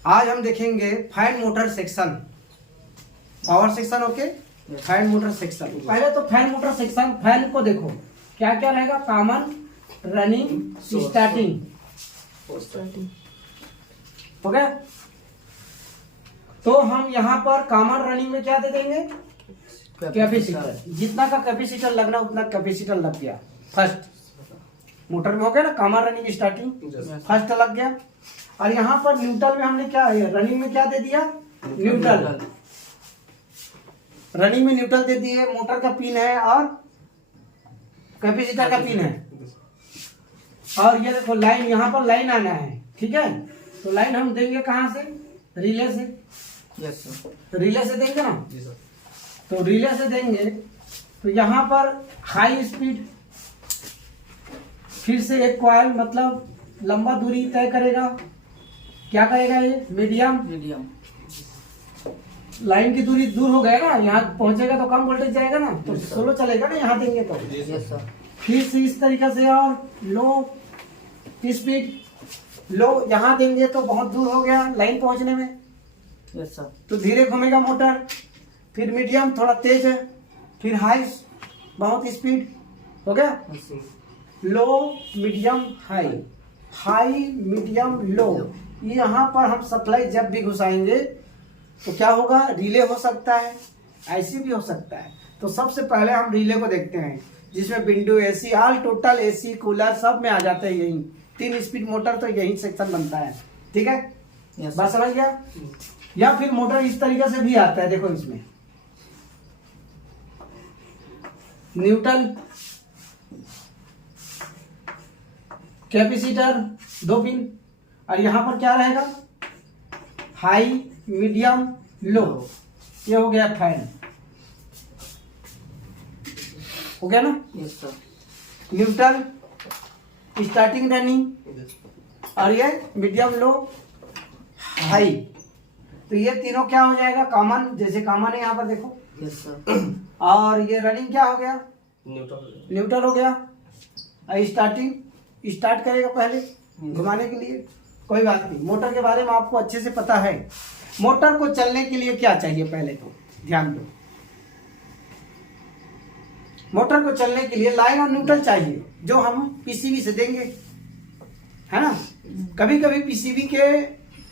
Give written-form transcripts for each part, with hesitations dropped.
आज हम देखेंगे fan motor section, power section. Okay, fan motor section. पहले तो फैन मोटर सेक्शन, फैन को देखो क्या क्या रहेगा। Common, running, starting. हो गया। तो हम यहाँ पर कॉमन रनिंग में क्या दे देंगे, कैपेसिटर। जितना का कैपेसिटर लगना उतना कैपेसिटर लग गया। फर्स्ट मोटर में हो गया ना, कॉमन रनिंग स्टार्टिंग, फर्स्ट लग गया। और यहाँ पर न्यूट्रल में हमने क्या है, रनिंग में क्या दे दिया, न्यूट्रल। रनिंग में न्यूट्रल दे दिए, मोटर का पिन है और कैपेसिटर का पिन है। और ये देखो लाइन, यहाँ पर लाइन आना है, ठीक है। तो लाइन हम देंगे कहाँ से, रिले से। Yes sir. तो रिले से देंगे ना, जी सर। तो रिले से देंगे तो यहाँ पर हाई स्पीड, फिर से एक कॉइल मतलब लंबा दूरी तय करेगा। क्या करेगा ये, मीडियम। मीडियम। लाइन की दूरी दूर हो गया ना, यहाँ पहुंचेगा तो कम वोल्टेज जाएगा ना, तो स्लो चलेगा ना, यहाँ देंगे तो। Yes sir. फिर से इस तरीके से, और लो स्पीड, लो यहाँ देंगे तो बहुत दूर हो गया लाइन पहुंचने में, यस सर। तो धीरे घूमेगा मोटर। फिर मीडियम, थोड़ा तेज है। फिर हाई, बहुत स्पीड। हो गया। लो, मीडियम, हाई, हाई, मीडियम, लो। यहाँ पर हम सप्लाई जब भी घुसाएंगे तो क्या होगा, रिले हो सकता है, ऐसी भी हो सकता है। तो सबसे पहले हम रिले को देखते हैं, जिसमें window AC, all total AC, cooler सब में आ जाते हैं। यही 3 स्पीड मोटर, तो यही सेक्शन बनता है, ठीक है। यस बात समझ गया। या फिर मोटर इस तरीके से भी आता है, देखो इसमें न्यूट्रल, कैपेसिटर, 2 पिन। और यहाँ पर क्या रहेगा, हाई, मीडियम, लो। ये हो गया फैन, हो गया ना। Yes sir. Neutral, starting, running, और ये मीडियम, लो, हाई। तो ये तीनों क्या हो जाएगा, कॉमन। जैसे कॉमन है यहाँ पर देखो। Yes sir. और ये रनिंग क्या हो गया, न्यूट्रल। न्यूट्रल हो गया। और स्टार्टिंग, स्टार्ट करेगा पहले घुमाने के लिए। कोई बात नहीं, मोटर के बारे में आपको अच्छे से पता है। मोटर को चलने के लिए क्या चाहिए, पहले तो ध्यान दो। मोटर को चलने के लिए लाइन और न्यूट्रल चाहिए, जो हम पीसीबी से देंगे, है ना। कभी कभी पीसीबी के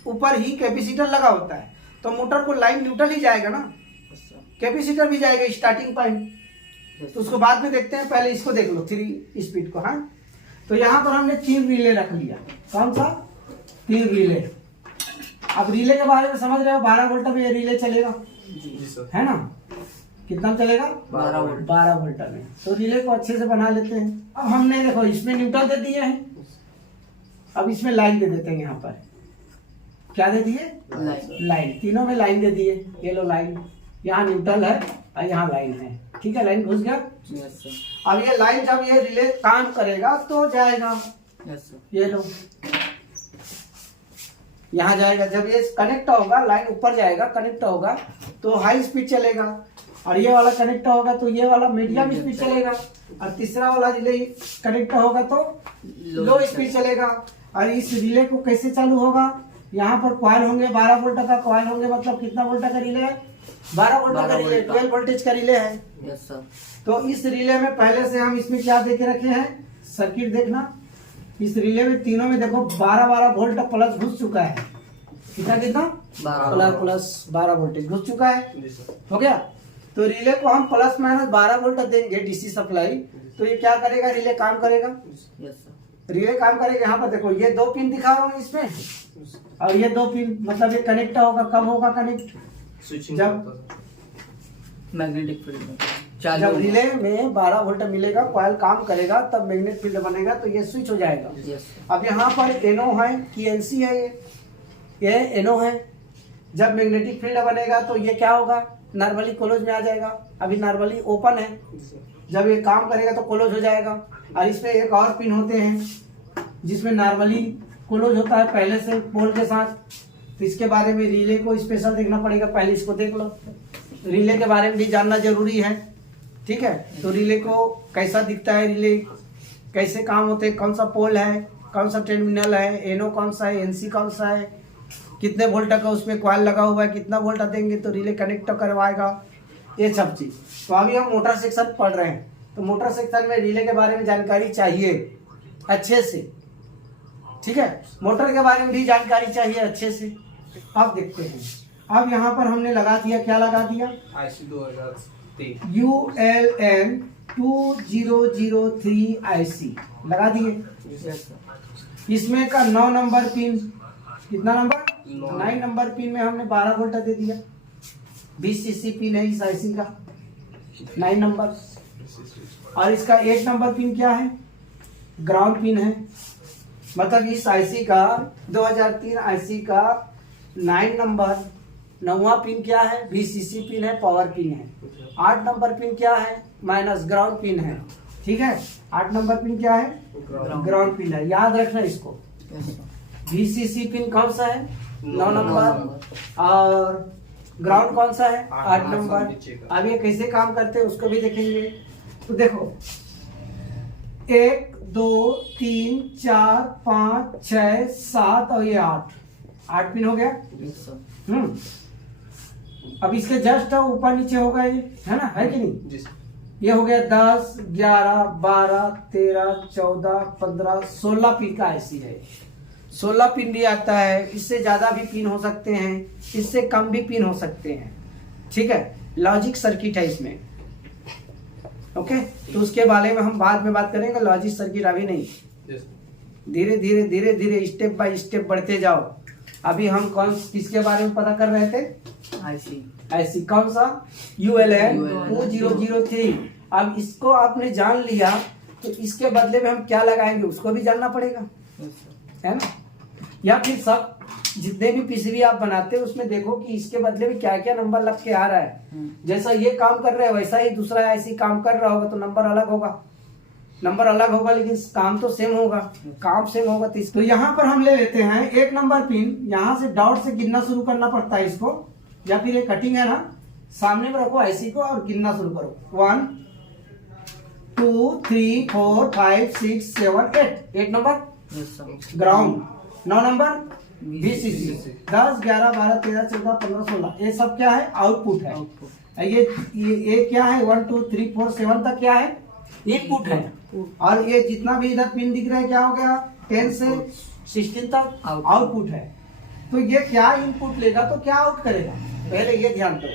ऊपर ही कैपेसिटर लगा होता है, तो मोटर को लाइन न्यूट्रल ही जाएगा ना, कैपेसिटर भी जाएगा स्टार्टिंग पॉइंट। तो उसको बाद में देखते हैं, पहले इसको देख लो 3 स्पीड को। हाँ, तो यहाँ पर हमने 3 रिले रख लिया। कौन सा, 3 रिले। अब रिले के बारे में समझ रहे हो, 12 वोल्ट में ये रिले चलेगा, जी सर। है ना। कितना चलेगा, 12 वोल्ट। 12 वोल्ट में। तो रिले को अच्छे से बना लेते हैं। अब हमने देखो इसमें न्यूट्रल दे दिए हैं, अब इसमें लाइन दे देते हैं। यहाँ पर क्या दे दिए, लाइन। तीनों में लाइन दे दिए। ये लो लाइन, यहाँ न्यूट्रल है और यहाँ लाइन है, ठीक है। लाइन घुस गया। Yes sir. अब ये लाइन जब ये रिले काम करेगा तो जाएगा, यस सर। ये लो यहाँ जाएगा। जब ये कनेक्ट होगा, लाइन ऊपर जाएगा, कनेक्ट होगा तो हाई स्पीड चलेगा। और ये वाला कनेक्ट होगा तो ये वाला मीडियम स्पीड चलेगा। और तीसरा वाला रिले कनेक्ट होगा तो लो स्पीड चलेगा। और इस रिले को कैसे चालू होगा, यहाँ पर कॉइल होंगे, 12 वोल्ट का कॉइल होंगे। मतलब कितना वोल्ट का रिले है, 12 वोल्ट का रिले, 12 वोल्टेज का रिले है। Yes sir. तो इस रिले में पहले से हम इसमें क्या देके रखे हैं, सर्किट देखना। इस रिले में तीनों में देखो 12 वोल्ट प्लस घुस चुका है। कितना कितना, 12 प्लस 12 वोल्टेज घुस चुका है। हो गया। तो रिले को हम प्लस माइनस 12 वोल्ट देंगे डीसी सप्लाई, तो ये क्या करेगा, रिले काम करेगा। Yes sir. रिले काम करेगा। यहाँ पर देखो ये 2 पिन दिखा रहा हूँ इसमें, और ये 2 पिन, मतलब ये कनेक्ट होगा। कब होगा कनेक्ट, जब मैग्नेटिक फील्ड में जब रिले में 12 वोल्ट मिलेगा, कॉइल काम करेगा, तब मैग्नेट फील्ड बनेगा, तो ये स्विच हो जाएगा। यस। अब यहाँ पर एनो है कि एनसी है, ये एनो है। जब मैग्नेटिक फील्ड बनेगा तो ये क्या होगा, नॉर्मली क्लोज में आ जाएगा। अभी नॉर्मली ओपन है, जब ये काम करेगा तो क्लोज हो जाएगा। और इसमें एक और पिन होते हैं जिसमें नॉर्मली क्लोज होता है पहले से पोल के साथ। तो इसके बारे में रिले को स्पेशल देखना पड़ेगा, पहले इसको देख लो। रिले के बारे में भी जानना जरूरी है, ठीक है। तो रिले को कैसा दिखता है, रिले कैसे काम होते हैं, कौन सा पोल है, कौन सा टर्मिनल है, एनो कौन सा है, एनसी कौन सा है, कितने वोल्ट का उसमें कॉइल लगा हुआ है, कितना वोल्ट देंगे तो रिले कनेक्ट करवाएगा, ये सब चीज़। तो अभी हम मोटर सेक्शन पढ़ रहे हैं, तो मोटर सेक्शन में रिले के बारे में जानकारी चाहिए अच्छे से, ठीक है। मोटर के बारे में भी जानकारी चाहिए अच्छे से। अब देखते हैं, अब यहाँ पर हमने लगा दिया, क्या लगा दिया, IC 2003 ULN 2003 IC लगा दिए। Yes sir. इसमें का 9 नंबर पिन, कितना नंबर, 9 9 नंबर पिन में हमने 12 वोल्ट दे दिया। 20 सीसी पिन है इस IC का 9 नंबर। और इसका 8 नंबर पिन क्या है, ग्राउंड पिन है। मतलब इस IC का 2003 IC का 9 नंबर 9वां पिन क्या है, 20 सीसी पिन है, पावर पिन है। 8 नंबर पिन क्या है, माइनस ग्राउंड पिन है, ठीक है। 8 नंबर पिन क्या है, ग्राउंड पिन है, याद रखना इसको। Yes sir. 20 सीसी पिन कौन सा है, 9 9 नंबर, और ग्राउंड कौन सा है, 8 8 नंबर। नीचे का। अब ये कैसे काम करते हैं उसको भी देखेंगे। तो देखो 1 2 3 4 5 6 7 और ये 8 पिन हो गया। Yes sir. अब इसके जस्ट ऊपर नीचे होगा ये, है ना, है कि नहीं। जी सर। ये हो गया 10 11 12 13 14 15 16 पिन का IC है। 16 पिन भी आता है, इससे ज्यादा भी पिन हो सकते हैं, इससे कम भी पिन हो सकते हैं, ठीक है। लॉजिक सर्किट है इसमें, ओके। तो उसके बारे में हम बाद में बात करेंगे, लॉजिक सर्किट अभी नहीं। जी सर। धीरे धीरे धीरे धीरे स्टेप बाय स्टेप बढ़ते जाओ। अभी हम कौन किसके बारे में पता कर रहे थे, IC कौन सा, ULN 2003। अब इसको आपने जान लिया तो इसके बदले में हम क्या लगाएंगे उसको भी जानना पड़ेगा, यस सर। है ना। या फिर सब जितने भी PCB आप बनाते हो उसमें देखो कि इसके बदले में क्या क्या नंबर लग के आ रहा है। जैसा ये काम कर रहा है वैसा ही दूसरा IC काम कर रहा होगा तो नंबर अलग होगा, नंबर अलग होगा लेकिन काम तो सेम होगा, काम सेम होगा। तो यहाँ पर हम ले लेते हैं 1 नंबर पिन, यहाँ से डॉट से गिनना शुरू करना पड़ता है इसको, या फिर ये कटिंग है ना, सामने में रखो IC को और गिनना शुरू करो। 1 2 3 4 5 6 7 8 number yes sir. Ground, 9 number 20 VCC। CC, 10 11 12 13 14 15 16 ये सब क्या है, आउटपुट है। आउटपुट। ये क्या है, 1 2 3 4 7 तक क्या है, इनपुट है। और ये जितना भी इधर पिन दिख रहा है क्या हो गया, 10 से 16 तक आउटपुट है। तो ये क्या इनपुट लेगा तो क्या आउट करेगा, पहले ये ध्यान दो,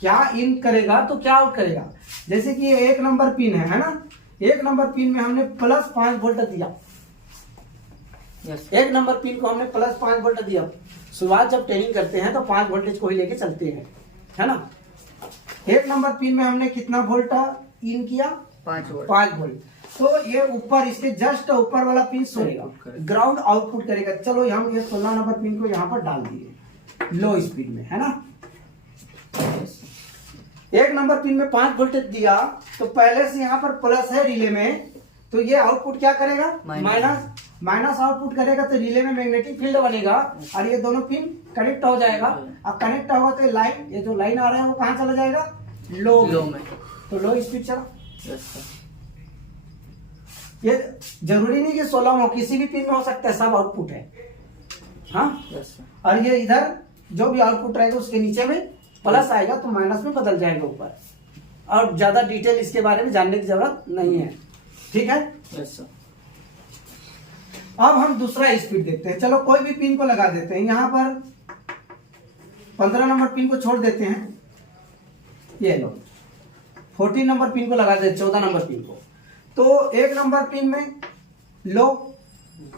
क्या इन करेगा तो क्या आउट करेगा। जैसे कि ये 1 नंबर पिन है ना, 1 नंबर पिन में हमने प्लस 5 वोल्ट दिया, यस 1 नंबर पिन को हमने प्लस 5 वोल्ट दिया। शुरुआत जब ट्रेनिंग करते हैं तो 5 वोल्टेज को ही लेके चलते हैं, है ना। 1 नंबर पिन में हमने कितना वोल्ट इन किया, 5 वोल्ट। तो ये ऊपर इसके जस्ट ऊपर वाला पिन सोएगा, ग्राउंड आउटपुट करेगा। चलो हम ये 16 नंबर पिन को यहाँ पर डाल दिए लो स्पीड में, है ना। 1 नंबर पिन में 5 वोल्टेज दिया तो पहले से यहाँ पर प्लस है रिले में, तो ये आउटपुट क्या करेगा, माइनस आउटपुट करेगा। तो रिले में मैग्नेटिक फील्ड बनेगा और ये दोनों पिन कनेक्ट हो जाएगा। अब कनेक्ट होगा तो लाइन, ये जो लाइन आ रहा है वो कहाँ चला जाएगा, लो में। तो लो स्पीड चला। Yes sir. ये जरूरी नहीं कि 16 हो, किसी भी पिन में हो सकता है, सब आउटपुट है, हाँ। Yes sir. और ये इधर जो भी आउटपुट रहेगा उसके नीचे में प्लस आएगा तो माइनस में बदल जाएगा ऊपर। और ज्यादा डिटेल इसके बारे में जानने की जरूरत नहीं है, ठीक है। Yes sir. अब हम दूसरा स्पीड देखते हैं। चलो कोई भी पिन को लगा देते हैं, यहाँ पर 15 नंबर पिन को छोड़ देते हैं, ये लो 14 नंबर पिन को लगा देते, 14 नंबर पिन को। तो 1 नंबर पिन में लो,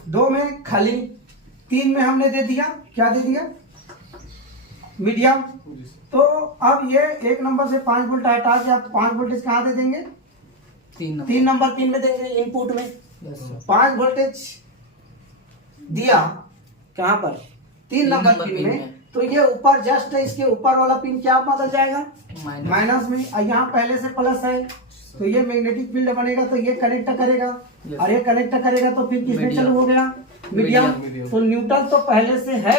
2 में खाली, 3 में हमने दे दिया, क्या दे दिया, मीडियम। तो अब ये 1 नंबर से 5 वोल्ट हटा के आप 5 वोल्टेज कहाँ दे देंगे, 3 नंबर पिन में देंगे इनपुट में। Yes sir. 5 वोल्टेज दिया कहाँ पर, 3 नंबर पिन में। तो ये ऊपर जस्ट इसके ऊपर वाला पिन क्या बदल जाएगा, माइनस में। और यहाँ पहले से प्लस है तो ये मैग्नेटिक फील्ड बनेगा तो ये कनेक्ट करेगा, और ये कनेक्ट करेगा तो फिर किसमें चालू हो गया, मीडियम। तो न्यूट्रल तो पहले से है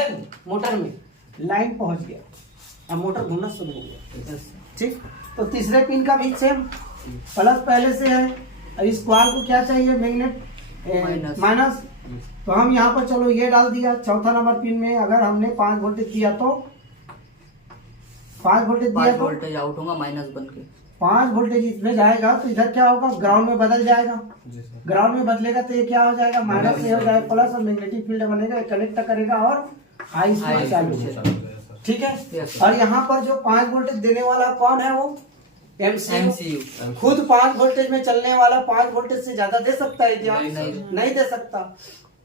मोटर में, लाइन पहुंच गया, अब मोटर घूमना शुरू हो गया, ठीक। तो तीसरे पिन का भी सेम, प्लस पहले से है, और इस कॉइल को क्या चाहिए, मैग्नेट माइनस। माइनस। तो हम यहाँ पर चलो ये डाल दिया चौथा नंबर पिन में। अगर हमने 5 वोल्टेज दिया तो 5 वोल्टेज दिया 5 तो वोल्टेज आउट होगा माइनस बन के। 5 वोल्टेज इसमें जाएगा तो इधर क्या होगा, ग्राउंड में बदल जाएगा। जी सर। ग्राउंड में बदलेगा तो ये क्या हो जाएगा, माइनस से हो जाएगा प्लस, और मैग्नेटिक फील्ड बनेगा, कनेक्ट करेगा और हाई स्पीड High चालू speed होगा। चालू हो गया सर। ठीक है। Yes, sir. और यहाँ पर जो 5 वोल्टेज देने वाला कौन है, वो एमसीयू। MCU। खुद 5 वोल्टेज में चलने वाला 5 वोल्टेज से ज्यादा दे सकता है क्या? नहीं, नहीं दे सकता।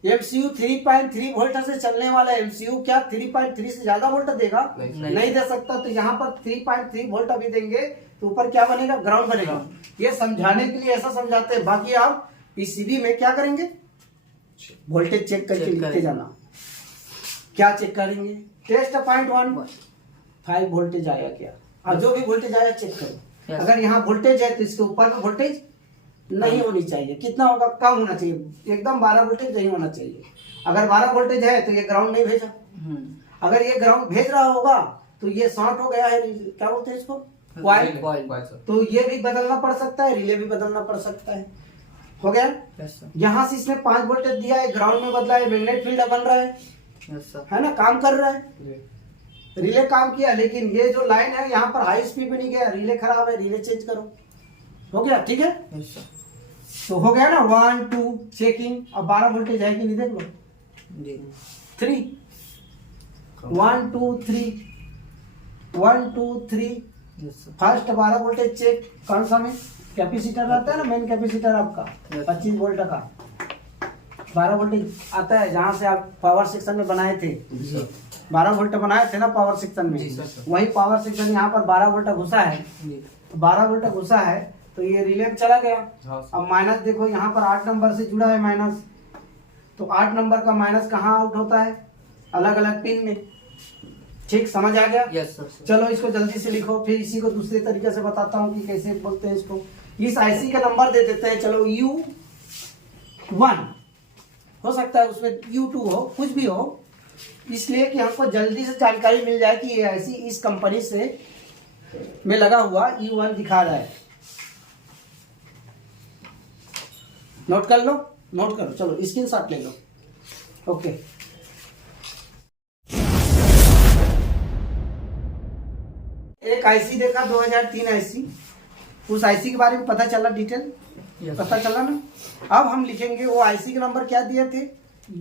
एमसीयू 3.3 वोल्ट से चलने वाला एमसीयू क्या 3.3 से ज्यादा वोल्ट देगा? नहीं। नहीं दे सकता। तो यहाँ पर 3.3 वोल्ट अभी देंगे तो ऊपर क्या बनेगा, ग्राउंड बनेगा। ये समझाने के लिए ऐसा समझाते हैं, बाकी आप पीसीबी में क्या करेंगे, वोल्टेज चेक करके चेक लिखते करेंगे। जाना। क्या चेक करेंगे, टेस्ट पॉइंट 1 5 वोल्टेज आया क्या, और जो भी वोल्टेज आया चेक करो। Yes. अगर यहाँ वोल्टेज है तो इसके ऊपर में वोल्टेज नहीं होनी चाहिए। कितना होगा, कम होना चाहिए, एकदम 12 वोल्टेज नहीं होना चाहिए। अगर 12 वोल्टेज है तो ये ग्राउंड नहीं भेजा। अगर ये ग्राउंड भेज रहा होगा तो ये शॉर्ट हो गया है, क्या बोलते हैं इसको, क्वाइल। Coil। सर। तो ये भी बदलना पड़ सकता है, रिले भी बदलना पड़ सकता है। हो गया। Yes, sir। यहाँ से इसने 5 वोल्टेज दिया है, ग्राउंड में बदला है, मैग्नेट फील्ड बन रहा है Yes, sir। है ना, काम कर रहा है। जी। रिले काम किया, लेकिन ये जो लाइन है यहाँ पर हाई स्पीड में नहीं गया, रिले खराब है, रिले चेंज करो। हो गया, ठीक है। Yes, sir। तो हो गया ना 1 2 चेकिंग। अब 12 वोल्टेज है कि नहीं देख लो। जी। 3 1 2 3 1 2 3 Yes, sir। First 12 voltage check. कौन सा में कैपेसिटर रहता है ना, मेन कैपेसिटर आपका Yes. 25 वोल्ट का 12 वोल्टेज आता है, जहाँ से आप पावर सेक्शन में बनाए थे। जी। 12 वोल्ट बनाए थे ना पावर सेक्शन जी, में, सर। वही पावर सेक्शन यहाँ पर 12 वोल्ट घुसा है। जी। 12 वोल्ट घुसा है तो ये रिले में चला गया। हाँ सर। अब माइनस देखो, यहाँ पर 8 नंबर से जुड़ा है माइनस, तो 8 नंबर का माइनस कहाँ आउट होता है, अलग अलग पिन में। ठीक, समझ आ गया। Yes, sir। चलो इसको जल्दी से लिखो, फिर इसी को दूसरे तरीके से बताता हूँ कि कैसे बोलते हैं इसको। इस आईसी का नंबर दे देते हैं, चलो U1 हो सकता है, उसमें U2 हो, कुछ भी हो, इसलिए कि हमको जल्दी से जानकारी मिल जाए कि ये आईसी इस कंपनी से में लगा हुआ U1 दिखा रहा है। नोट कर लो, नोट करो, चलो स्क्रीनशॉट ले लो। ओके, एक आईसी देखा 2003 आईसी, उस आईसी के बारे में पता चला डिटेल, Yes, पता चला ना। अब हम लिखेंगे वो आईसी के नंबर क्या दिए थे,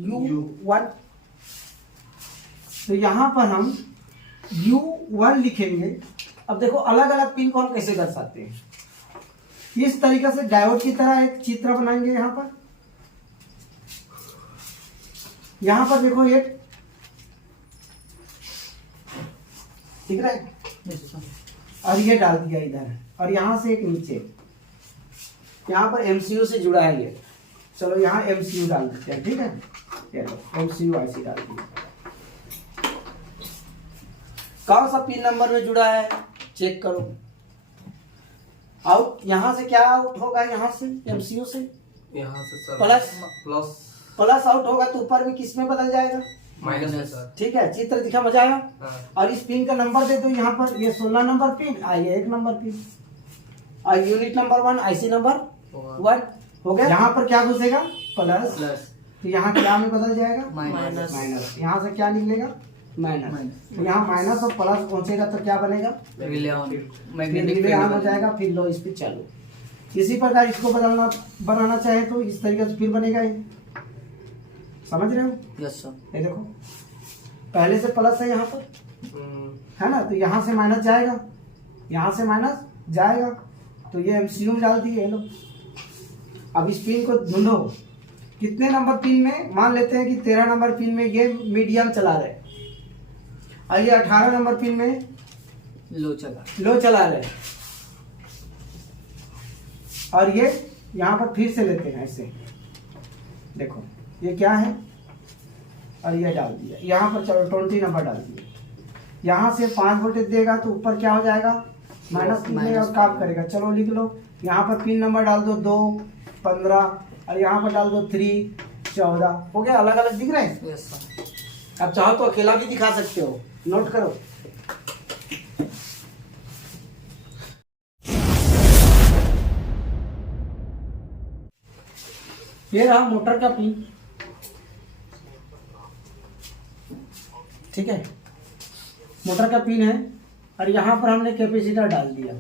U1। तो यहाँ पर हम U1 लिखेंगे। अब देखो अलग अलग पिन को हम कैसे दर्शाते हैं, इस तरीके से डायोड की तरह एक चित्र बनाएंगे। यहाँ पर देखो एक दिख रहा है, Yes, sir। और ये डाल दिया इधर, और यहाँ से एक नीचे, यहाँ पर एमसीयू से जुड़ा है ये। चलो यहाँ एमसीयू डाल देते हैं, ठीक है। ये लो एमसीयू आईसी डाल दिया। कौन सा पिन नंबर में जुड़ा है चेक करो। आउट यहाँ से क्या आउट होगा, यहाँ से एमसीयू से यहाँ से सर प्लस प्लस आउट होगा तो ऊपर में किस में बदल जाएगा, माइनस में सर। ठीक है। चित्र दिखा, मजा आया। हाँ। और इस पिन का नंबर दे दो, यहाँ पर ये 16 नंबर पिन, ये 1 नंबर पिन, और यूनिट नंबर 1, आईसी नंबर 1 हो गया। यहाँ पर क्या घुसेगा, प्लस, प्लस तो यहाँ क्या में बदल जाएगा, माइनस। माइनस। यहाँ से क्या निकलेगा, माइनस। माइनस। तो यहाँ माइनस और प्लस पहुंचेगा तो क्या बनेगा, रिले ऑन, फिर मैग्नेटिक रिले ऑन हो फील्ड जाएगा, फिर लो स्पीड चालू। इसी प्रकार इसको बनाना चाहे तो इस तरीके से फिर बनेगा ये। समझ रहे हो, यस सर। ये देखो पहले से प्लस है यहाँ पर, है ना, तो यहाँ से माइनस जाएगा, यहाँ से माइनस जाएगा, तो ये एमसीयू में डाल दिए लो। अब इस पिन को ढूंढो कितने नंबर पिन में, मान लेते हैं कि 13 नंबर पिन में ये मीडियम चला रहे, और ये 18 नंबर पिन में लो चला रहे, और ये यहाँ पर फिर से लेते हैं ऐसे, देखो ये क्या है, और ये डाल दिया यहाँ पर। चलो 20 नंबर डाल दिया, यहाँ से 5 वोल्टेज देगा तो ऊपर क्या हो जाएगा, माइनस पिन और काम करेगा। चलो लिख लो, यहाँ पर पिन नंबर डाल दो 2 15, और यहाँ पर डाल दो 3 14। हो गया, अलग अलग दिख रहे हैं। Yes sir. अब चाहो तो अकेला भी दिखा सकते हो, नोट करो। ये रहा मोटर का पिन, ठीक है, मोटर का पिन है और यहाँ पर हमने कैपेसिटर डाल दिया।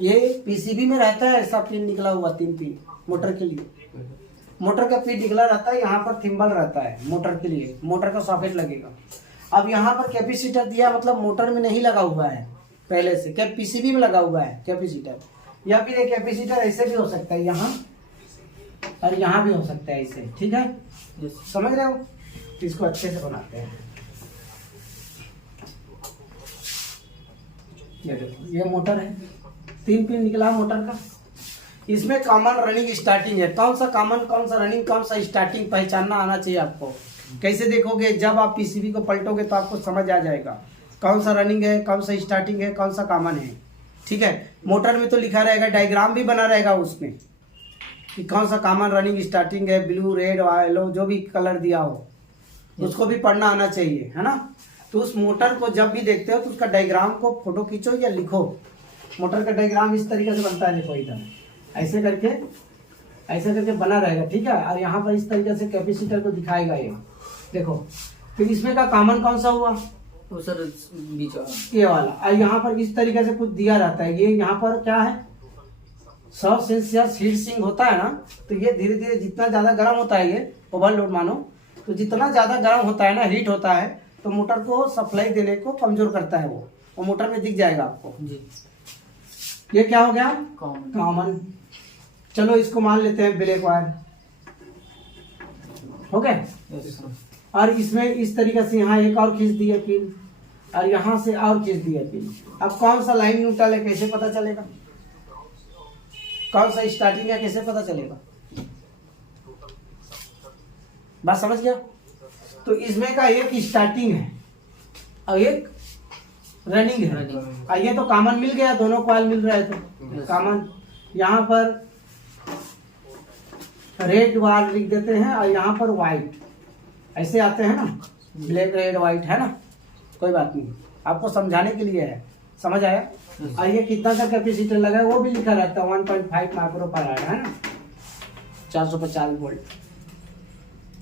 ये पीसीबी में रहता है ऐसा पिन निकला हुआ, 3 पिन मोटर के लिए। मोटर का पिन निकला रहता है, यहाँ पर थिम्बल रहता है मोटर के लिए, मोटर का सॉकेट लगेगा। अब यहाँ पर कैपेसिटर दिया, मतलब मोटर में नहीं लगा हुआ है पहले से, क्या पीसीबी में लगा हुआ है कैपेसिटर। या फिर एक कैपेसिटर ऐसे भी हो सकता है, यहाँ और यहाँ भी हो सकता है ऐसे, ठीक है, समझ रहे हो। इसको अच्छे से बनाते हैं। ये देखो, ये मोटर है, 3 पिन निकला मोटर का। इसमें कॉमन रनिंग स्टार्टिंग है। कौन सा कॉमन, कौन सा रनिंग, कौन सा स्टार्टिंग पहचानना आना चाहिए आपको। कैसे देखोगे, जब आप पीसीबी को पलटोगे तो आपको समझ आ जाएगा कौन सा रनिंग है, कौन सा स्टार्टिंग है, कौन सा कॉमन है, ठीक है। मोटर में तो लिखा रहेगा, डायग्राम भी बना रहेगा उसमें कि कौन सा कॉमन रनिंग स्टार्टिंग है, ब्लू, रेड, येलो, जो भी कलर दिया हो उसको भी पढ़ना आना चाहिए, है ना। तो उस मोटर को जब भी देखते हो तो उसका डायग्राम को फोटो खींचो या लिखो। मोटर का डायग्राम इस तरीके से बनता है, देखो इधर ऐसे करके बना रहेगा, ठीक है। और यहाँ पर इस तरीके से कैपेसिटर को दिखाएगा ये, देखो। फिर इसमें का कॉमन कौन सा हुआ, वो सर बीच वाला, ये वाला। और यहाँ पर इस तरीके से कुछ दिया रहता है, ये यहाँ पर क्या है, 100 सेल्सियस हीट सिंक होता है ना। तो ये धीरे धीरे जितना ज्यादा गर्म होता है, ये ओवरलोड मानो, तो जितना ज्यादा गर्म होता है ना, हीट होता है, तो मोटर को सप्लाई देने को कमजोर करता है वो मोटर में दिख जाएगा आपको जी। ये क्या हो गया, कॉमन। चलो इसको मान लेते हैं ब्लैक वायर, हो गया। Yes sir. और इसमें इस तरीके से यहाँ एक और खींच दिया पिन, और यहाँ से और खींच दिया पिन। अब कौन सा लाइन न्यूट्रल है कैसे पता चलेगा, कौन सा स्टार्टिंग है कैसे पता चलेगा, बात समझ गया। तो इसमें का एक स्टार्टिंग है और एक रनिंग है। और ये तो कॉमन मिल गया, दोनों कॉइल मिल रहे थे कॉमन। यहाँ पर रेड वायर लिख देते हैं और यहाँ पर व्हाइट, ऐसे आते हैं ना, ब्लैक रेड व्हाइट, है ना, कोई बात नहीं, आपको समझाने के लिए है, समझ आया। और ये कितना का कैपेसिटर लगा है वो भी लिखा रहता है, 1.5 माइक्रो फैराड, है ना, 450 वोल्ट,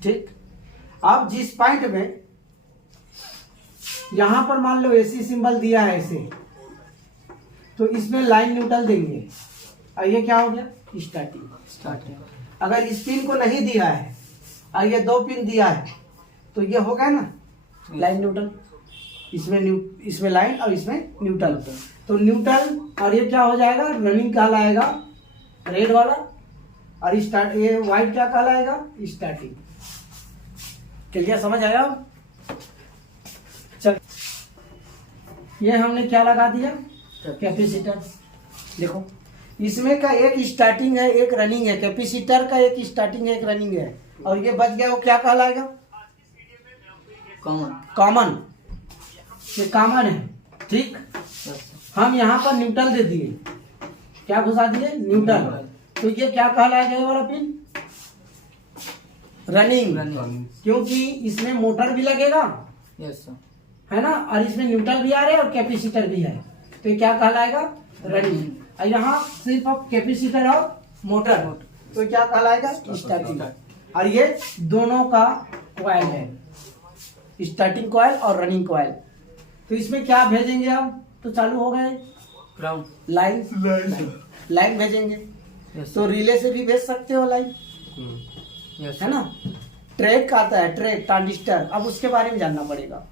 ठीक। अब जिस पॉइंट में यहां पर मान लो एसी सिंबल दिया है ऐसे, तो इसमें लाइन न्यूट्रल देंगे और ये क्या हो गया, स्टार्टिंग। अगर इस पिन को नहीं दिया है और ये 2 पिन दिया है तो ये हो गया ना लाइन न्यूट्रल, इसमें लाइन और इसमें न्यूट्रल। तो न्यूट्रल और ये क्या हो जाएगा, रनिंग कहलाएगा रेड वाला, और स्टार्ट ये व्हाइट क्या कहलाएगा, स्टार्टिंग। क्लियर, समझ आया। चल, ये हमने क्या लगा दिया, कैपेसिटर। देखो इसमें का एक स्टार्टिंग है एक रनिंग है, कैपेसिटर का एक स्टार्टिंग है एक रनिंग है, और ये बच गया वो क्या कहलाएगा, कॉमन। ये कॉमन है, ठीक। हम यहाँ पर न्यूट्रल दे दिए, क्या घुसा दिए, न्यूट्रल। तो ये क्या कहलाएगा, ये वाला पिन रनिंग, क्योंकि इसमें मोटर भी लगेगा, यस सर, है ना, और इसमें न्यूट्रल भी आ रहे हैं और कैपेसिटर भी है, तो ये क्या कहलाएगा, रनिंग। और यहाँ सिर्फ अब कैपेसिटर और मोटर, तो क्या कहलाएगा, स्टार्टिंग। और ये दोनों का कॉइल है, स्टार्टिंग कॉइल और रनिंग कॉइल। तो इसमें क्या भेजेंगे हम, तो चालू हो गए ग्राउंड, लाइन भेजेंगे। तो रिले से भी भेज सकते हो लाइन, है ना। ट्रैक आता है, ट्रैक ट्रांजिस्टर, अब उसके बारे में जानना पड़ेगा।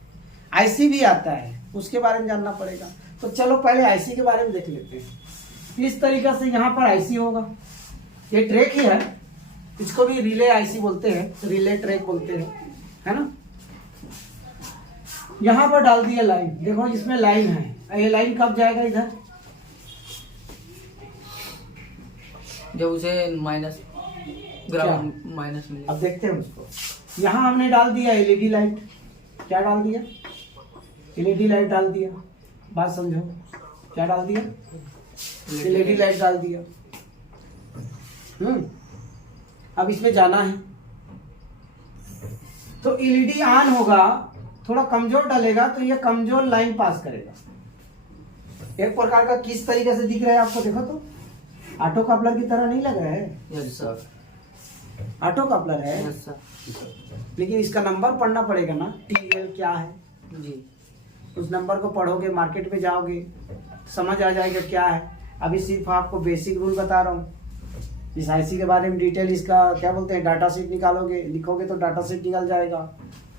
आईसी भी आता है, उसके बारे में जानना पड़ेगा। तो चलो पहले आईसी के बारे में देख लेते हैं। इस तरीके से यहाँ पर आईसी होगा, ये ट्रैक ही है, इसको भी रिले आईसी बोलते हैं, रिले ट्रैक बोलते हैं, है ना। यहाँ पर डाल दिया लाइन, देखो इसमें लाइन है, ये लाइन कब जाएगा इधर, जब उसे माइनस ग्राउंड माइनस मिले। अब देखते हैं उसको। यहाँ हमने डाल दिया एलईडी लाइट, क्या डाल दिया, एलईडी लाइट डाल दिया, बात समझो, क्या डाल दिया, एलईडी लाइट डाल दिया। अब इसमें जाना है, तो एलईडी ऑन होगा, थोड़ा कमजोर डालेगा तो ये कमजोर लाइन पास करेगा। एक प्रकार का किस तरीके से दिख रहा है आपको, देखो तो ऑटो कपलर की तरह नहीं लग रहा है, यस सर, ऑटो कपलर है, यस सर, लेकिन इसका नंबर पढ़ना पड़ेगा ना, TL क्या है। जी, उस नंबर को पढ़ोगे, मार्केट में जाओगे, समझ आ जाएगा क्या है। अभी सिर्फ आपको बेसिक रूल बता रहा हूँ। इस IC के बारे में डिटेल, इसका क्या बोलते हैं, डाटा शीट निकालोगे, लिखोगे तो डाटा शीट निकल जाएगा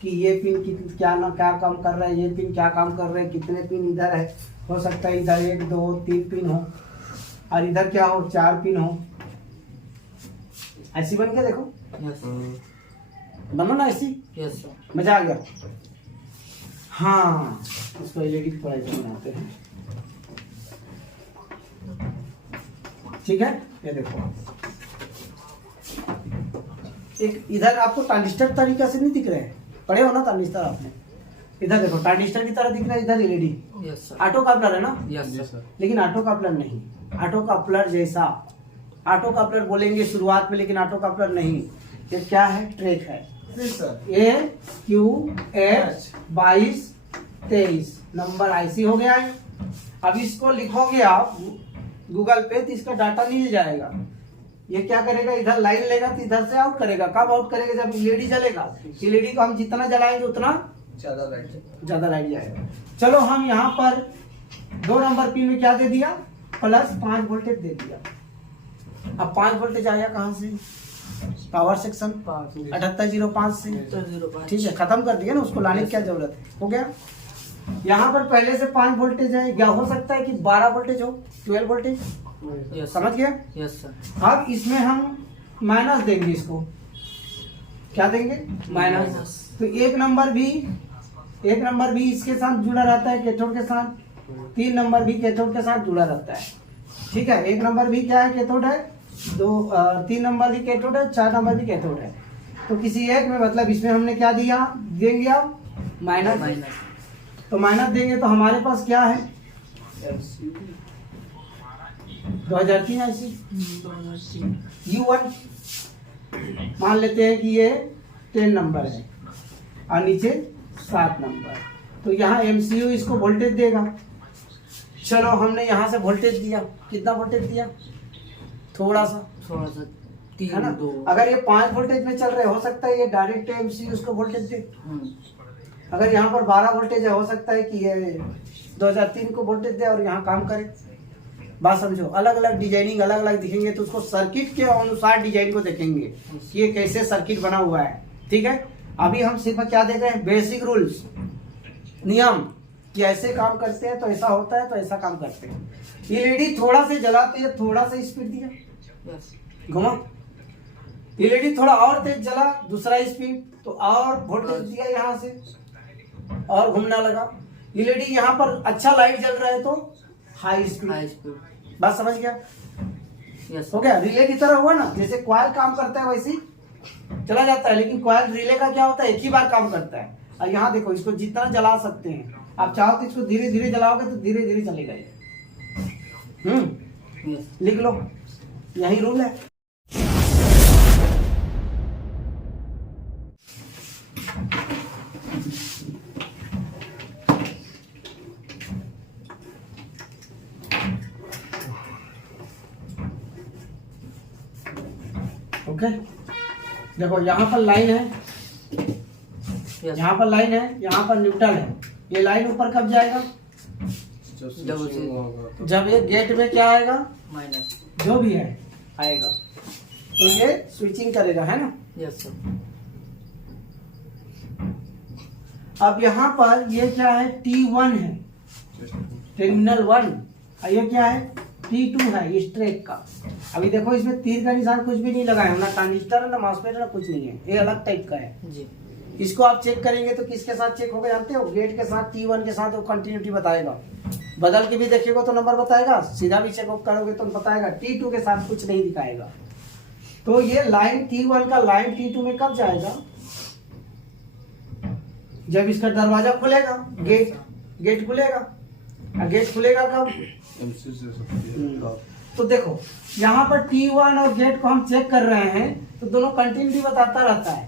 कि ये पिन क्या काम कर रहा है, ये पिन क्या काम कर रहे हैं, कितने पिन इधर है। हो सकता है इधर 1 2 3 पिन हो और इधर क्या हो 4 पिन हो। IC बन के देखो, यस, बनो ना IC, यस सर, मजा आ गया। हाँ, इसको LED की थोड़ा ऐसे बनाते हैं, ठीक है। ये देखो, एक इधर आपको ट्रांजिस्टर तरीका से नहीं दिख रहे हैं, पढ़े हो ना ट्रांजिस्टर आपने। इधर देखो ट्रांजिस्टर की तरह दिख रहा है, इधर LED। Yes sir, auto coupler है ना, यस सर, लेकिन ऑटो कपलर नहीं, ऑटो कपलर जैसा। ऑटो कपलर बोलेंगे शुरुआत में, लेकिन ऑटो कपलर नहीं। ये क्या है, ट्रैक है। AQH 2223 नंबर IC हो गया है। अब इसको लिखोगे आप गूगल पे तो इसका डाटा मिल जाएगा। ये क्या करेगा, इधर लाइन लेगा तो इधर से आउट करेगा। कब आउट करेगा, जब LED जलेगा। LED को हम जितना जलाएंगे उतना ज्यादा लाइट जाएगा। चलो हम यहाँ पर 2 नंबर पिन में क्या दे दिया, +5 वोल्टेज दे दिया। अब 5 वोल्टेज आया कहाँ से, पावर सेक्शन 7805 से, 7805, ठीक है, खत्म कर दिया ना, उसको लाने की क्या जरूरत है, हो गया। यहाँ पर पहले से 5 वोल्टेज है, या हो सकता है कि 12 वोल्टेज हो, 12 वोल्टेज, यस समझ गया। यस सर, अब इसमें हम माइनस देंगे, इसको क्या देंगे, माइनस। तो एक नंबर भी इसके साथ जुड़ा रहता है, कैथोड के साथ। 3 नंबर भी कैथोड के साथ जुड़ा रहता है, ठीक है। 1 नंबर भी क्या है, कैथोड है। 3 नंबर भी कैथोड है, 4 नंबर भी कैथोड है। तो किसी एक में, मतलब इसमें हमने क्या दिया, देंगे आप माइनस। तो माइनस देंगे तो हमारे पास क्या है, 2003 IC U1। मान लेते हैं कि ये 10 नंबर है और नीचे 7 नंबर। तो यहाँ MCU इसको वोल्टेज देगा। चलो हमने यहाँ से वोल्टेज दिया, कितना वोल्टेज दिया, थोड़ा सा, है 3 ना। 2, अगर ये 5 वोल्टेज में चल रहे, हो सकता है ये डायरेक्ट MCU उसको वोल्टेज दे। अगर यहाँ पर 12 वोल्टेज है, हो सकता है कि ये 2003 को वोल्टेज दे और यहाँ काम करे। बात समझो, अलग अलग डिजाइनिंग अलग अलग दिखेंगे, तो उसको सर्किट के अनुसार डिजाइन को देखेंगे कि ये कैसे सर्किट बना हुआ है, ठीक है। अभी हम सिर्फ क्या देख रहे हैं, बेसिक रूल्स, नियम, कि ऐसे काम करते हैं तो ऐसा होता है, तो ऐसा काम करते हैं। LED थोड़ा से जलाते हैं, थोड़ा सा स्पीड दिया, यस, घुमा। LED थोड़ा और तेज जला, दूसरा स्पीड, तो और वोल्टेज दिया यहाँ से और घूमना लगा। LED यहाँ पर अच्छा लाइट जल रहा है तो हाई हाई स्पीड। स्पीड, बात समझ गया, यस हो गया। रिले की तरह हुआ ना, जैसे कॉइल काम करता है वैसे ही चला जाता है, लेकिन कॉइल रिले का क्या होता है, एक ही बार काम करता है। और यहाँ देखो, इसको जितना जला सकते हैं आप, चाहो तो इसको धीरे धीरे जलाओगे तो धीरे धीरे चलेगा ये। यस, लिख लो, यही रूल है। ओके, देखो यहाँ पर लाइन है, यस, यहाँ पर लाइन है, यहाँ पर न्यूट्रल है। ये लाइन ऊपर कब जाएगा, जब ये गेट में क्या आएगा, माइनस, जो भी है आएगा, तो ये स्विचिंग करेगा, है ना। यस सर, अब यहाँ पर ये क्या है, T1 है, टर्मिनल 1, और ये क्या है, T2 है, इस ट्रैक का। अभी देखो इसमें तीर का निशान कुछ भी नहीं लगा है, ना ट्रांजिस्टर है, ना मॉसफेट है, ना कुछ नहीं है, ये अलग टाइप का है जी, इसको आप चेक करेंगे तो किसके साथ चेक होगा जानते हो, गेट के साथ, T1 के साथ वो कंटिन्यूटी बताएगा। बदल के भी देखिएगा तो नंबर बताएगा, सीधा भी चेक करोगे तो बताएगा। T2 के साथ कुछ नहीं दिखाएगा। तो ये लाइन T1 का लाइन T2 में कब जाएगा, जब इसका दरवाजा खुलेगा, गेट खुलेगा। गेट खुलेगा कब, तो देखो यहाँ पर T1 और गेट को हम चेक कर रहे हैं, तो दोनों कंटिन्यूटी बताता रहता है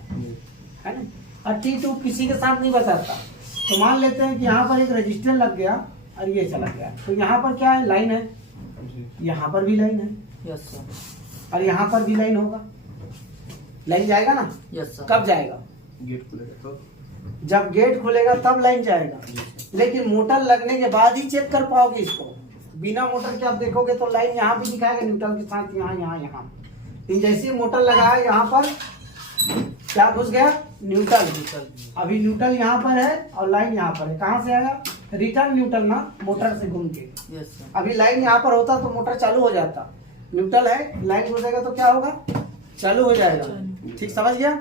ना, और T2 किसी के साथ नहीं बताता। तो मान लेते हैं कि यहाँ पर एक रजिस्टर लग गया और ये चला गया, तो यहाँ पर क्या है, लाइन है, यहाँ पर भी लाइन है, यस सर। और यहाँ पर भी लाइन होगा, लाइन जाएगा ना। Yes sir. कब जाएगा? गेट खुलेगा तो जब गेट खुलेगा तब लाइन जाएगा, लेकिन मोटर लगने के बाद ही चेक कर पाओगे इसको। बिना मोटर के आप देखोगे तो लाइन यहाँ भी दिखाएगा न्यूट्रल के साथ, यहाँ यहाँ यहाँ। लेकिन जैसे ही मोटर लगाया यहाँ पर क्या घुस गया? न्यूट्रल। अभी न्यूट्रल यहाँ पर है और लाइन यहाँ पर है। कहाँ से आएगा? रिटर्न न्यूट्रल ना, मोटर से घूम के। Yes sir. अभी लाइन यहाँ पर होता तो मोटर चालू हो जाता, न्यूट्रल है, लाइन घुसेगा तो क्या होगा? चालू हो जाएगा। ठीक समझ गया?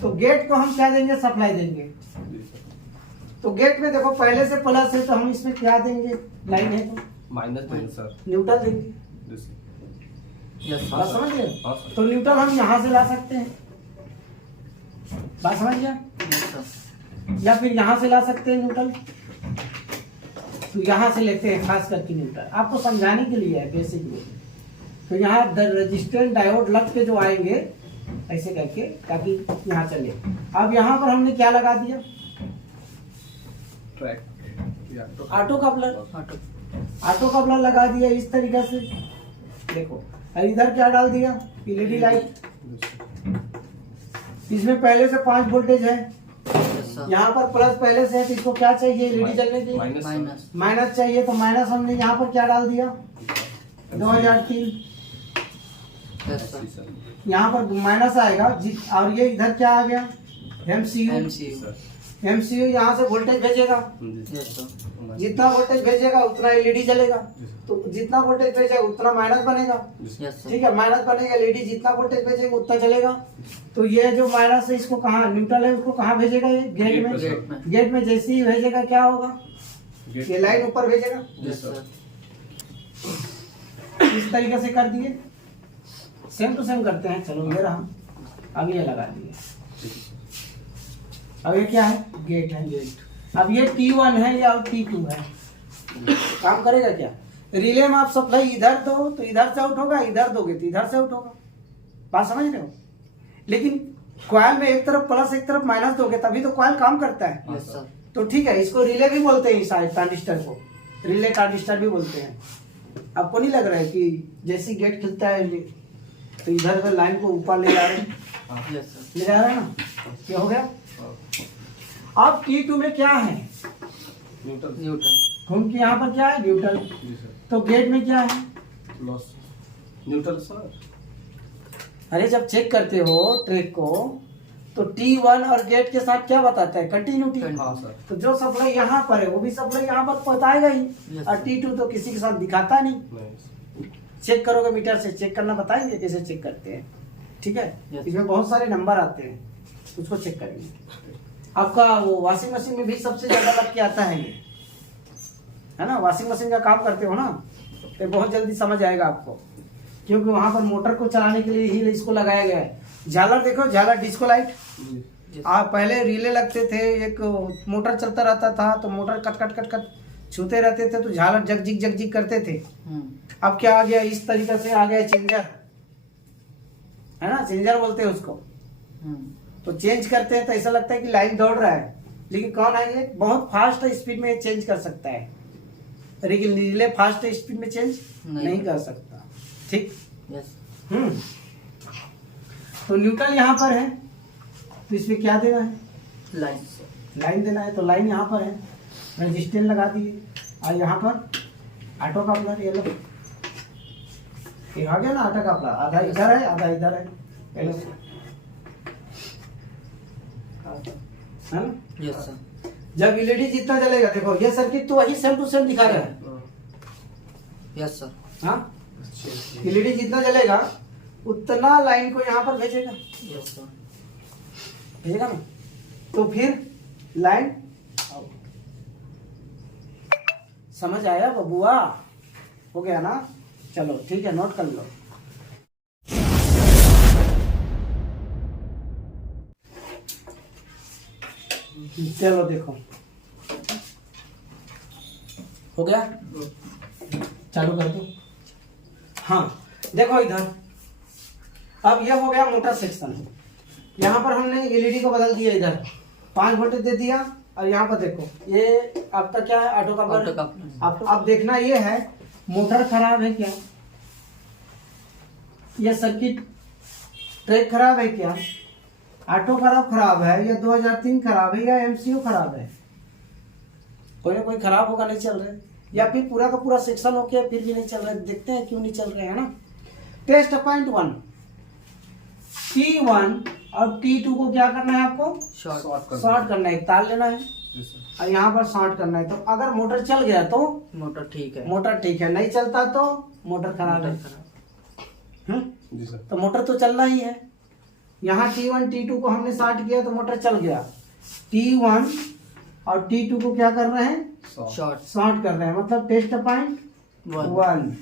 तो गेट को हम क्या देंगे? सप्लाई देंगे। तो गेट में देखो पहले से प्लस है तो हम इसमें क्या देंगे? लाइन है तो माइनस देंगे सर। न्यूट्रल देंगे। यस बात सर। समझ गए? हाँ सर। तो न्यूट्रल हम यहाँ से ला सकते हैं, बात समझ गया? Yes sir. या फिर यहाँ से ला सकते हैं न्यूट्रल, तो यहाँ से लेते हैं खास करके न्यूट्रल, आपको समझाने के लिए है बेसिकली। तो यहाँ रेजिस्टेंस डायोड लग के जो आएंगे ऐसे करके, ताकि यहाँ चले। अब यहाँ पर हमने क्या लगा दिया? Track auto coupler. Auto. Auto coupler लगा दिया इस तरीके से। देखो और इधर क्या डाल दिया? LED light. इसमें पहले से 5 वोल्टेज है, यस सर। यहाँ पर प्लस पहले से है, तो इसको क्या चाहिए? एलईडी जलने के लिए माइनस। माइनस चाहिए, तो माइनस हमने यहाँ पर क्या डाल दिया? 2003। Yes sir. यहाँ पर माइनस आएगा और ये इधर क्या आ गया? एमसीयू। एमसीयू। एमसीयू यहाँ से वोल्टेज भेजेगा, यस सर। जितना वोल्टेज भेजेगा उतना एलईडी जलेगा। तो जितना वोल्टेज भेजेगा उतना माइनस बनेगा। Yes sir. ठीक है, माइनस बनेगा, एलईडी जितना वोल्टेज भेजेगा उतना चलेगा। तो ये जो माइनस है इसको कहाँ? न्यूट्रल है, उसको कहाँ भेजेगा? ये गेट में। गेट में। गेट में जैसे ही भेजेगा क्या होगा? ये लाइन ऊपर भेजेगा। Yes sir. इस तरीके से कर दिए, सेम टू सेम करते हैं। चलो ये रहा, अब ये लगा दिए। अब ये क्या है? गेट है। गेट। अब ये T1 है या T2 है, काम करेगा क्या? रिले में आप सप्लाई इधर दो तो इधर से आउट होगा, इधर दोगे तो इधर से आउट होगा। बात समझ रहे हो? लेकिन कॉइल में एक तरफ प्लस एक तरफ माइनस दोगे तभी तो कॉइल काम करता है। Yes sir. तो ठीक है, इसको रिले भी बोलते हैं, शायद ट्रांजिस्टर को रिले ट्रांजिस्टर भी बोलते हैं। आपको नहीं लग रहा है कि जैसे गेट खुलता है तो इधर उधर लाइन को ऊपर ले जा रहे हैं? Yes sir. ले जा रहे हैं ना? क्या हो गया? अब T2 में क्या है? न्यूट्रल। न्यूटन। घूम के यहाँ पर क्या है? न्यूट्रल। जी सर। तो गेट में क्या है? लॉस। Neutral sir. अरे जब चेक करते हो ट्रैक को तो T1 और गेट के साथ क्या बताता है? कंटिन्यूटी। हाँ सर। तो जो सप्लाई यहाँ पर है वो भी सप्लाई यहाँ पर बताएगा ही। Yes, और T2 तो किसी के साथ दिखाता नहीं। नहीं। चेक करोगे मीटर से, चेक करना बताएंगे कैसे चेक करते हैं। ठीक है, Yes. इसमें बहुत सारे नंबर आते हैं, उसको चेक करेंगे। आपका वो वॉशिंग मशीन में भी सबसे ज्यादा लग के आता है ये, है ना? वॉशिंग मशीन का काम करते हो ना, तो बहुत जल्दी समझ आएगा आपको, क्योंकि वहां पर मोटर को चलाने के लिए ही इसको लगाया गया है। झालर देखो, झालर डिस्को लाइट। जी। आप पहले रिले लगते थे, एक मोटर चलता रहता था तो motor cut cut cut cut छूते रहते थे तो झालर जगजिग करते थे। अब क्या आ गया? इस तरीके से आ गया चेंजर, है ना? चेंजर बोलते हैं उसको। तो चेंज करते हैं तो ऐसा लगता है कि लाइन दौड़ रहा है, लेकिन कौन है ये? बहुत फास्ट स्पीड में चेंज कर सकता है, लेकिन रिले फास्ट स्पीड में चेंज नहीं कर सकता। ठीक। यस। तो न्यूट्रल यहाँ पर है, तो इसमें क्या देना है? लाइन। लाइन देना है, तो लाइन यहाँ पर है, रेजिस्टेंस लगा दिए। और यहाँ पर ऑटो कपलर, ये लो, ये आ गया ना ऑटो कपलर। आधा इधर है आधा इधर है, ये लो, है ना? Yes sir. जब एलईडी जितना जलेगा, देखो ये सर्किट तो वही सेम टू सेम दिखा रहा है। Yes sir. हाँ, एलईडी जितना जलेगा उतना लाइन को यहाँ पर भेजेगा, यस सर। भेजेगा ना? तो फिर लाइन, समझ आया बबुआ? हो गया ना? चलो ठीक है, नोट कर लो। चलो देखो, हो गया? चालू कर दो। हाँ देखो इधर, अब ये हो गया मोटर सेक्शन। यहाँ पर हमने एलईडी को बदल दिया, इधर 5 वोल्टेज दे दिया। और यहाँ पर देखो, ये आपका क्या है? Auto coupler. Auto coupler. अब देखना ये है, मोटर खराब है क्या? ये सर्किट ट्रैक खराब है क्या, ऑटो खराब है, या 2003 खराब है, या एमसीयू खराब है? कोई ना कोई खराब होगा, नहीं चल रहा है। या फिर पूरा का पूरा सेक्शन हो गया फिर भी नहीं चल रहा है। देखते हैं क्यों नहीं चल रहे हैं ना। टेस्ट पॉइंट 1, T1 और T2 को क्या करना है आपको? शॉर्ट शॉर्ट करना है, तार लेना है जी सर। और यहाँ पर शॉर्ट करना है। तो अगर मोटर चल गया तो मोटर ठीक है, मोटर ठीक है, नहीं चलता तो मोटर खराब है। मोटर खराब। हम्म? जी सर। तो मोटर तो चलना ही है। यहाँ T1 T2 को हमने शॉर्ट किया तो मोटर चल गया। T1 और T2 को क्या कर रहे हैं? शॉर्ट शॉर्ट कर रहे हैं, मतलब टेस्ट पॉइंट 1 1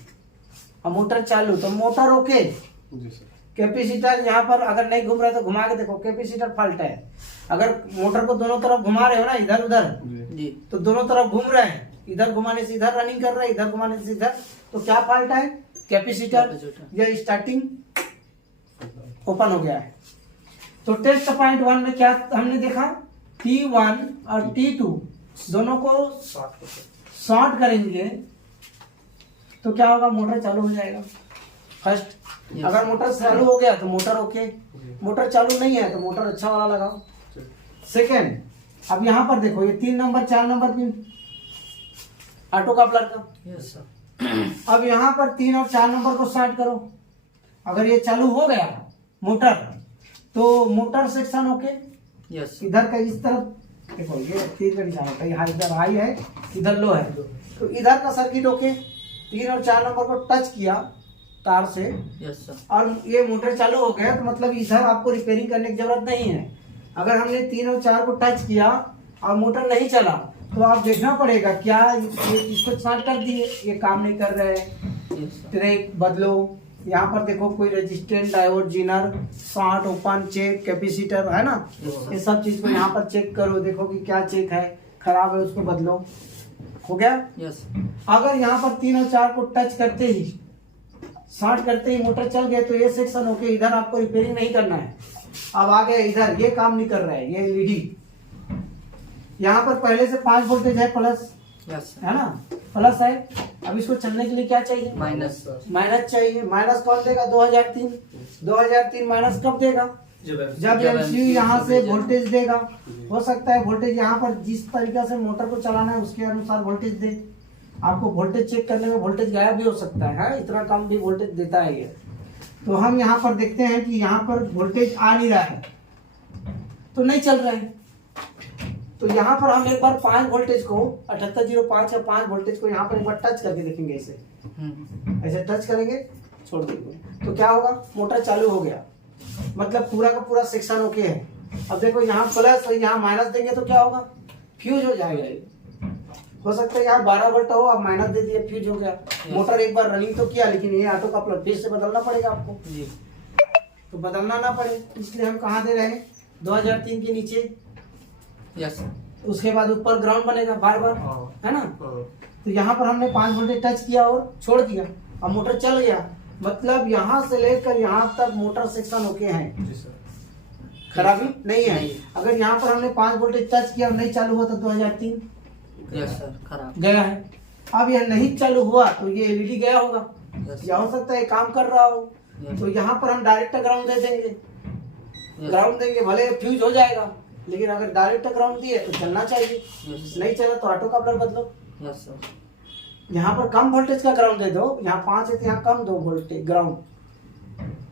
और मोटर चालू। तो मोटर ओके। जी सर। कैपेसिटर यहाँ पर अगर नहीं घूम रहा है तो घुमा के देखो, कैपेसिटर फॉल्ट है। अगर मोटर को दोनों तरफ घुमा रहे हो ना, इधर उधर, जी जी तो दोनों तरफ घूम रहे हैं, इधर घुमाने से इधर रनिंग कर रहा है, इधर घुमाने से इधर, तो क्या फॉल्ट है? Capacitor capacitor. या स्टार्टिंग ओपन हो गया है। तो टेस्ट पॉइंट 1 में क्या हमने देखा? T1 और T2 दोनों को शॉर्ट करेंगे तो क्या होगा? मोटर चालू हो जाएगा फर्स्ट। Yes. अगर मोटर चालू हो गया तो मोटर ओके, मोटर चालू नहीं है तो मोटर अच्छा वाला लगाओ। सेकेंड, अब यहाँ पर देखो, ये 3 number 4 number pin auto coupler का। Yes sir. अब यहाँ पर 3 और 4 नंबर को स्टार्ट करो। अगर ये चालू हो गया मोटर तो मोटर सेक्शन ओके। यस इधर का इस तरफ देखो, ये तीर का निशान होता है, यहाँ इधर हाई है इधर लो है, तो इधर का सर्किट ओके। 3 और 4 नंबर को टच किया तार से यस सर। और ये मोटर चालू हो गया, तो मतलब इधर आपको रिपेयरिंग करने की जरूरत नहीं है। अगर हमने 3 और 4 को टच किया और मोटर नहीं चला तो आप देखना पड़ेगा क्या इसको स्टार्ट कर दिए, ये काम नहीं कर रहे हैं, यस सर। ट्रैक बदलो। यहाँ पर देखो कोई resistant, diode, zener, short, open, check, capacitor है ना, ये सब चीज को यहाँ पर चेक करो, देखो कि क्या चेक है, खराब है उसको बदलो। हो गया। यस अगर यहाँ पर 3 और 4 को टच करते ही, शॉर्ट करते ही मोटर चल गया तो ये सेक्शन ओके, इधर आपको रिपेयरिंग नहीं करना है। अब आ गए इधर, ये काम नहीं कर रहा है, ये एलईडी। यहाँ पर पहले से 5 वोल्टेज है प्लस, यस है ना, प्लस है। अब इसको चलने के लिए क्या चाहिए? माइनस। माइनस चाहिए। माइनस कौन देगा? 2003। 2003 माइनस कब देगा? जब एमसीयू यहाँ से वोल्टेज देगा। हो सकता है वोल्टेज यहाँ पर जिस तरीके से मोटर को चलाना है उसके अनुसार वोल्टेज दे। आपको वोल्टेज चेक करने में वोल्टेज गायब भी हो सकता है, इतना कम भी वोल्टेज देता है ये। तो हम यहाँ पर देखते हैं कि यहाँ पर वोल्टेज आ नहीं रहा है तो नहीं चल रहा है। तो यहाँ पर हम एक बार 5 वोल्टेज को 7805 या 5 वोल्टेज को यहाँ पर एक बार टच करके देखेंगे। ऐसे टच करेंगे, छोड़ देंगे तो क्या होगा? मोटर चालू हो गया, मतलब पूरा का पूरा सेक्शन ओके है। अब देखो यहाँ प्लस और यहाँ माइनस देंगे तो क्या होगा? फ्यूज हो जाएगा ये। हो सकता है यहाँ 12 वोल्ट हो, अब माइनस दे दिए, फ्यूज हो गया। मोटर एक बार रनिंग तो किया, लेकिन ये ऑटो का प्लग फिर से बदलना पड़ेगा आपको जी। तो बदलना ना पड़े इसलिए हम कहाँ दे रहे हैं? 2003 के नीचे। यस उसके बाद ऊपर ग्राउंड बनेगा बार बार, है ना। हाँ। तो यहाँ पर हमने 5 वोल्टेज टच किया और छोड़ दिया, अब मोटर चल गया, मतलब यहाँ से लेकर यहाँ तक मोटर सेक्शन ओके है, जी सर। खराबी नहीं है। नहीं। अगर यहाँ पर हमने 5 वोल्टेज टच किया और नहीं चालू हुआ तो 2003 यस सर। खराब। गया है। अब यह नहीं चालू हुआ तो ये एलईडी गया होगा, यस या हो सकता है काम कर रहा हो। यस तो यहाँ पर हम डायरेक्ट ग्राउंड दे देंगे। यस ग्राउंड देंगे, भले फ्यूज हो जाएगा, लेकिन अगर डायरेक्ट ग्राउंड दिए तो चलना चाहिए। यस नहीं चला तो ऑटो कपलर बदलो। Yes sir. यहाँ पर कम वोल्टेज का ग्राउंड दे दो, यहाँ 5 है तो यहाँ कम दो वोल्टेज ग्राउंड,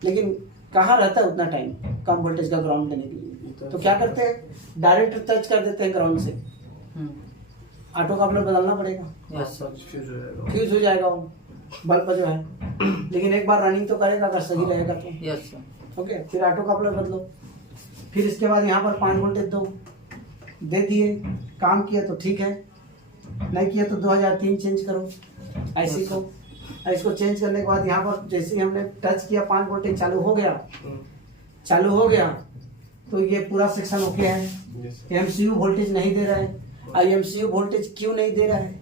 लेकिन कहाँ रहता है उतना टाइम कम वोल्टेज का ग्राउंड देने के लिए। तो क्या करते हैं? डायरेक्ट टच कर देते हैं ग्राउंड से, ऑटो कपलर बदलना पड़ेगा, यस सर। फ्यूज हो जाएगा। फ्यूज हो जाएगा वो बल्ब जो है। लेकिन एक बार रनिंग तो करेगा अगर सही रहेगा तो। Yes sir. ओके, फिर ऑटो कपलर बदलो। फिर इसके बाद यहाँ पर 5 वोल्टेज दो, दे दिए, काम किया तो ठीक है, नहीं किया तो 2003 चेंज करो आईसी को। इसको चेंज करने के बाद यहाँ पर जैसे ही हमने टच किया 5 वोल्टेज चालू हो गया, चालू हो गया तो ये पूरा सेक्शन ओके है। जी सर। एमसीयू वोल्टेज नहीं दे रहा है, और एमसीयू वोल्टेज क्यों नहीं दे रहा है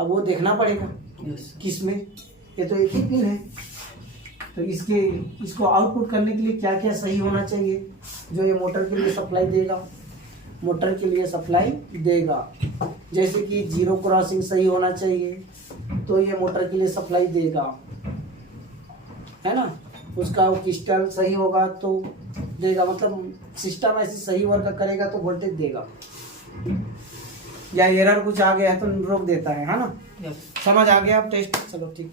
अब वो देखना पड़ेगा यस किस में। ये तो एक ही पिन है, तो इसको आउटपुट करने के लिए क्या क्या सही होना चाहिए जो ये मोटर के लिए सप्लाई देगा। मोटर के लिए सप्लाई देगा जैसे कि 0 क्रॉसिंग सही होना चाहिए, तो ये मोटर के लिए सप्लाई देगा, है ना। उसका वो क्रिस्टल सही होगा तो देगा, मतलब सिस्टम ऐसे सही वर्क करेगा तो वोल्टेज देगा, या एरर कुछ आ गया है तो रोक देता है ना। यस। समझ आ गया अब टेस्ट, चलो ठीक।